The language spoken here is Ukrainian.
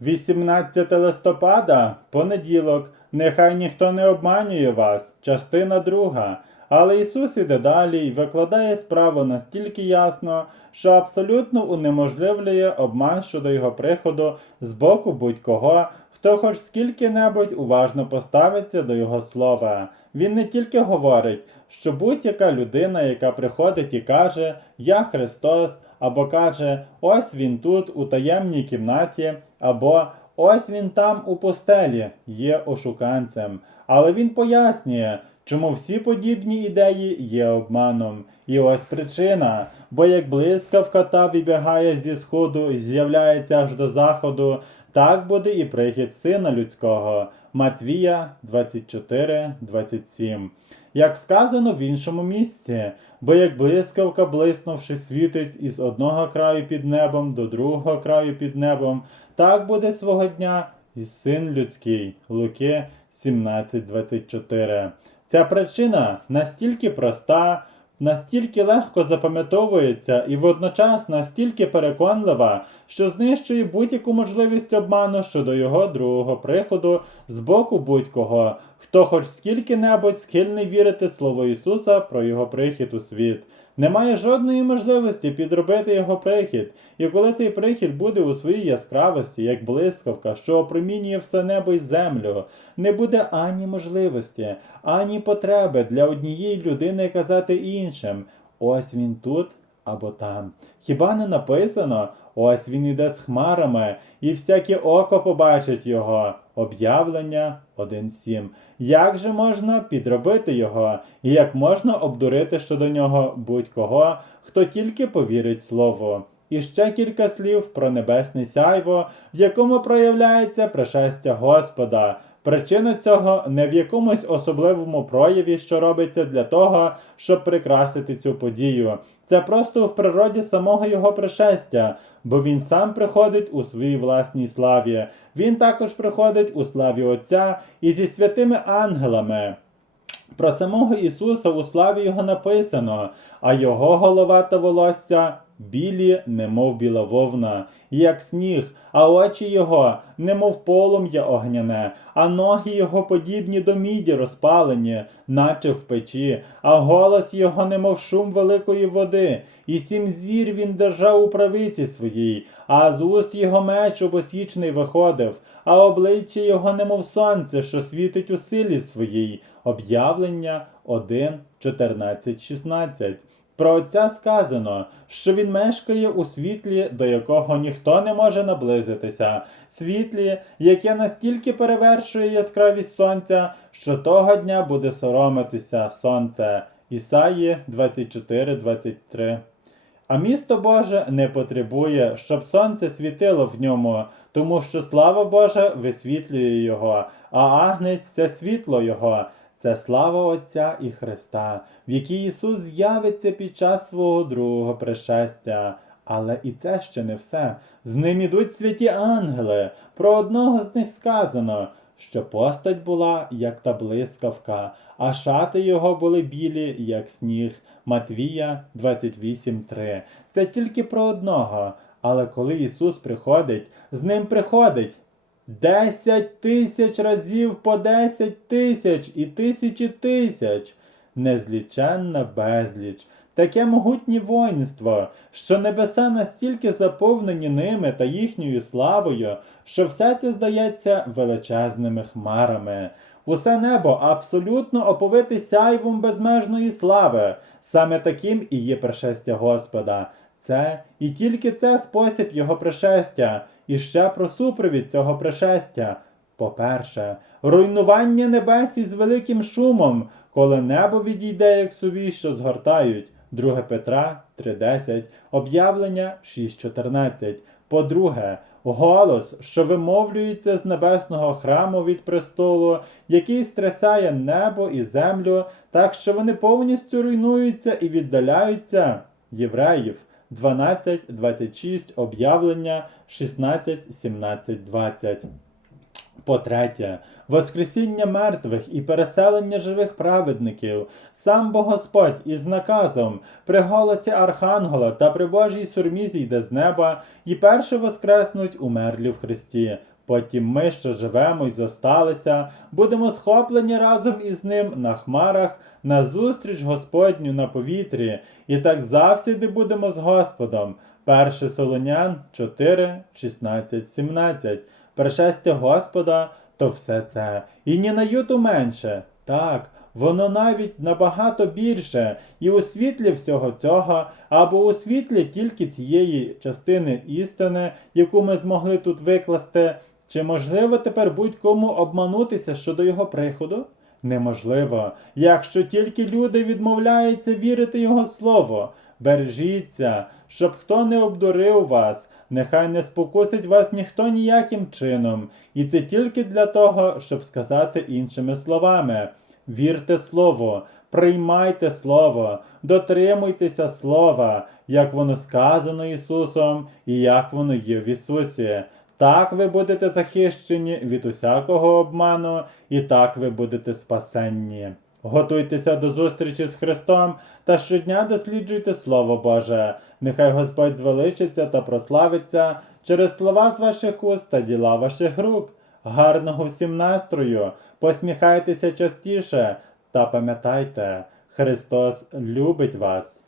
18 листопада, понеділок. Нехай ніхто не обманює вас. Частина друга. Але Ісус іде далі і викладає справу настільки ясно, що абсолютно унеможливлює обман щодо його приходу з боку будь-кого, хто хоч скільки-небудь уважно поставиться до його слова. Він не тільки говорить, що будь-яка людина, яка приходить і каже Я Христос, або каже Ось він тут, у таємній кімнаті, або Ось він там у пустелі, є ошуканцем. Але він пояснює, чому всі подібні ідеї є обманом. І ось причина. Бо як блискавка та вибігає зі сходу і з'являється аж до заходу, так буде і прихід сина людського. Матвія 24, 27. Як сказано в іншому місці, бо як блискавка, блиснувши, світить із одного краю під небом до другого краю під небом, так буде свого дня і син людський. Луки 17.24. Ця причина настільки проста, настільки легко запам'ятовується і водночас настільки переконлива, що знищує будь-яку можливість обману щодо його другого приходу з боку будь-кого, хто хоч скільки-небудь схильний вірити Слову Ісуса про його прихід у світ. Немає жодної можливості підробити його прихід, і коли цей прихід буде у своїй яскравості, як блискавка, що опромінює все небо й землю, не буде ані можливості, ані потреби для однієї людини казати іншим ось він тут або там. Хіба не написано ось він іде з хмарами, і всяке око побачить його. Об'явлення 1.7. Як же можна підробити його, і як можна обдурити щодо нього будь-кого, хто тільки повірить слову? І ще кілька слів про небесне сяйво, в якому проявляється пришестя Господа. Причина цього не в якомусь особливому прояві, що робиться для того, щоб прикрасити цю подію. Це просто в природі самого його пришестя, бо він сам приходить у своїй власній славі. Він також приходить у славі Отця і зі святими ангелами. Про самого Ісуса у славі Його написано, а Його голова та волосся білі, немов біла вовна, як сніг, а очі Його, немов полум'я огняне, а ноги Його подібні до міді розпалені, наче в печі, а голос Його, немов шум великої води, і сім зір він держав у правиці своїй, а з уст його меч обосічний виходив, а обличчя його немов сонце, що світить у силі своїй. Об'явлення 1, 14, 16. Про Отця сказано, що він мешкає у світлі, до якого ніхто не може наблизитися, світлі, яке настільки перевершує яскравість сонця, що того дня буде соромитися сонце. Ісаї 24, 23. А місто Боже не потребує, щоб сонце світило в ньому, тому що слава Божа висвітлює його, а агнець це світло його, це слава Отця і Христа, в якій Ісус з'явиться під час свого другого пришестя. Але і це ще не все. З ним ідуть святі ангели. Про одного з них сказано, що постать була, як та блискавка, а шати його були білі, як сніг. Матвія 28.3. Це тільки про одного. Але коли Ісус приходить, з ним приходить десять тисяч разів по десять тисяч і тисячі тисяч. Незліченна безліч. Таке могутнє воїнство, що небеса настільки заповнені ними та їхньою славою, що все це здається величезними хмарами. Усе небо абсолютно оповите сяйвом безмежної слави. Саме таким і є пришестя Господа. Це і тільки це спосіб Його пришестя, і ще про супровід цього пришестя. По-перше, руйнування небес із великим шумом, коли небо відійде, як сувій, що згортають. 2 Петра 3.10, об'явлення 6.14. По-друге, голос, що вимовлюється з небесного храму від престолу, який стрясає небо і землю, так що вони повністю руйнуються і віддаляються євреїв. 12, 26, об'явлення 16, 17, 20. По-третє, Воскресіння мертвих і переселення живих праведників, сам Бог Господь із наказом при голосі Архангела та при Божій сурмі зійде з неба і перше воскреснуть умерлі в Христі. Потім ми, що живемо і зосталися, будемо схоплені разом із ним на хмарах на зустріч Господню на повітрі, і так завсіди будемо з Господом. 1 Солонян 4, 16, 17. Пришестя Господа то все це. І ні на юту менше. Так, воно навіть набагато більше, і у світлі всього цього, або у світлі тільки цієї частини істини, яку ми змогли тут викласти, чи можливо тепер будь-кому обманутися щодо його приходу? Неможливо, якщо тільки люди відмовляються вірити його слово. Бережіться, щоб хто не обдурив вас, нехай не спокусить вас ніхто ніяким чином, і це тільки для того, щоб сказати іншими словами. Вірте слову, приймайте слово, дотримуйтеся слова, як воно сказано Ісусом і як воно є в Ісусі. Так ви будете захищені від усякого обману, і так ви будете спасенні. Готуйтеся до зустрічі з Христом та щодня досліджуйте Слово Боже. Нехай Господь звеличиться та прославиться через слова з ваших уст та діла ваших рук. Гарного всім настрою, посміхайтеся частіше та пам'ятайте, Христос любить вас.